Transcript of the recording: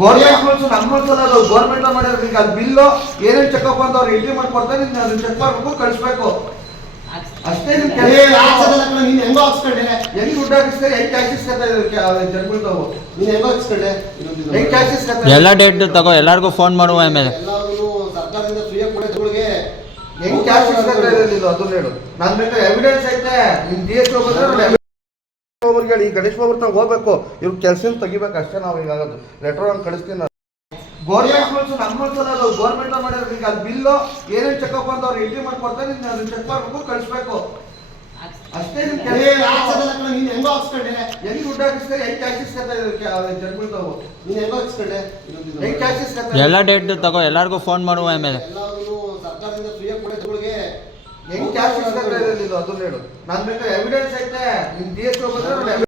Government rules ನಮ್ಮ rules ಅಲ್ಲ ಅದು ಗೌರ್ಮೆಂಟ್ ಮಾಡಿರೋದು ಈಗ ಅದು ಬಿಲ್ಲು ಏನೇನು ಚೆಕಪ್ ಅಂತ ಅವ್ರು ಎಂಟ್ರಿ ಮಾಡ್ಕೊಡ್ತಾರೆ ನೀನು ಅದನ್ನ ಚೆಕ್ ಮಾಡ್ಬೇಕು ಕಳಿಸ್ಬೇಕು. ಅಷ್ಟೇ ನಿಮ್ ನೀನ್ ಹೆಂಗೋ ಹಾಕ್ಸ್ಕೊಂಡೆ? ಹೆಂಗ್ ದುಡ್ಡು ಹಾಕಿಸ್ತಾರೆ? ಹೆಂಗ್ ಟ್ಯಾಕ್ಸಿಸ್ ಜನಗಳು ತಾವು? ನೀನು ಹೆಂಗೋ ಹಾಕ್ಸ್ಕೊಂಡೆ? ಹೆಂಗ್ ಹೆಂಗ್ ಟ್ಯಾಕ್ಸಿಸ್ ಎಲ್ಲ ಡೇಟ್ ತಗೋ ಎಲ್ಲರಿಗೂ ಫೋನ್ ಮಾಡುವ ಆಮೇಲೆ. ಎಲ್ಲಾರು ಸರ್ಕಾರದಿಂದ ಫ್ರೀಯಾಗಿ ಕೊಡೋ ಜನಗಳಿಗೆ ಹೆಂಗ್ ಟ್ಯಾಕ್ಸಿಸ್ ಇದು ಅದನ್ನ ಹೇಳು. ನನ್ನ ಬೇಕಾದ್ರೆ ಎವಿಡೆನ್ಸ್ ಐತೆ. ನಿಮ್ ಡಿ ಎಸ್ ಒಬ್ಬರಿಗೆ ಹೇಳಿ ಗಣೇಶ್ ಬಾಬು ತಾವ್ ಹೋಗ್ಬೇಕು. ಇವ್ರ ಕೆಲಸ ತೆಗಿಬೇಕು ಅಷ್ಟೇ ನಾವು ಈಗ ಆಗೋದು. ಲೆಟರ್ ಒಂದು ಕಳಿಸ್ತೀನಿ ನಾನು. ಗೌರ್ಮೆಂಟ್ ರೂಲ್ಸ್ ನಮ್ಮ ರೂಲ್ಸ್ ಅಲ್ಲ ಅದು ಗೌರ್ಮೆಂಟ್ ಮಾಡಿದ್ರೆ ಈಗ ಅದು ಬಿಲ್ಲು ಏನೇನು ಚೆಕಪ್ ಅಂತ ಅವ್ರು ಎಂಟ್ರಿ ಮಾಡ್ಕೊಡ್ತಾರೆ ನೀನು ಅದನ್ನ ಚೆಕ್ ಮಾಡ್ಬೇಕು ಕಳಿಸ್ಬೇಕು. ಅಷ್ಟೇ ನೀನು ಹೆಂಗೋ ಹಾಕ್ಸ್ಕೊಂಡೆ. ಹೆಂಗ್ ದುಡ್ಡು ಹಾಕಿಸ್ತಾರೆ? ಹೆಂಗ್ ಟ್ಯಾಕ್ಸಿಸ್ ಜನಗಳು ತಾವು ನೀನು ಹೆಂಗೋ ಹಾಕ್ಸ್ಕೊಂಡೆ. ಹೆಂಗ್ ಟ್ಯಾಕ್ಸಿಸ್ ಎಲ್ಲ ಡೇಟ್ ತಗೋ ಎಲ್ಲರಿಗೂ ಫೋನ್ ಮಾಡುವ ಆಮೇಲೆ. ಎಲ್ಲರೂ ಸರ್ಕಾರದಿಂದ ಫ್ರೀಯಾಗಿ ಕೊಡೋ ಅದನ್ನ ಹೇಳು. ನಾನು ಎವಿಡೆನ್ಸ್ ಐತೆ. ನಿಮ್ ಡಿ ಎಸ್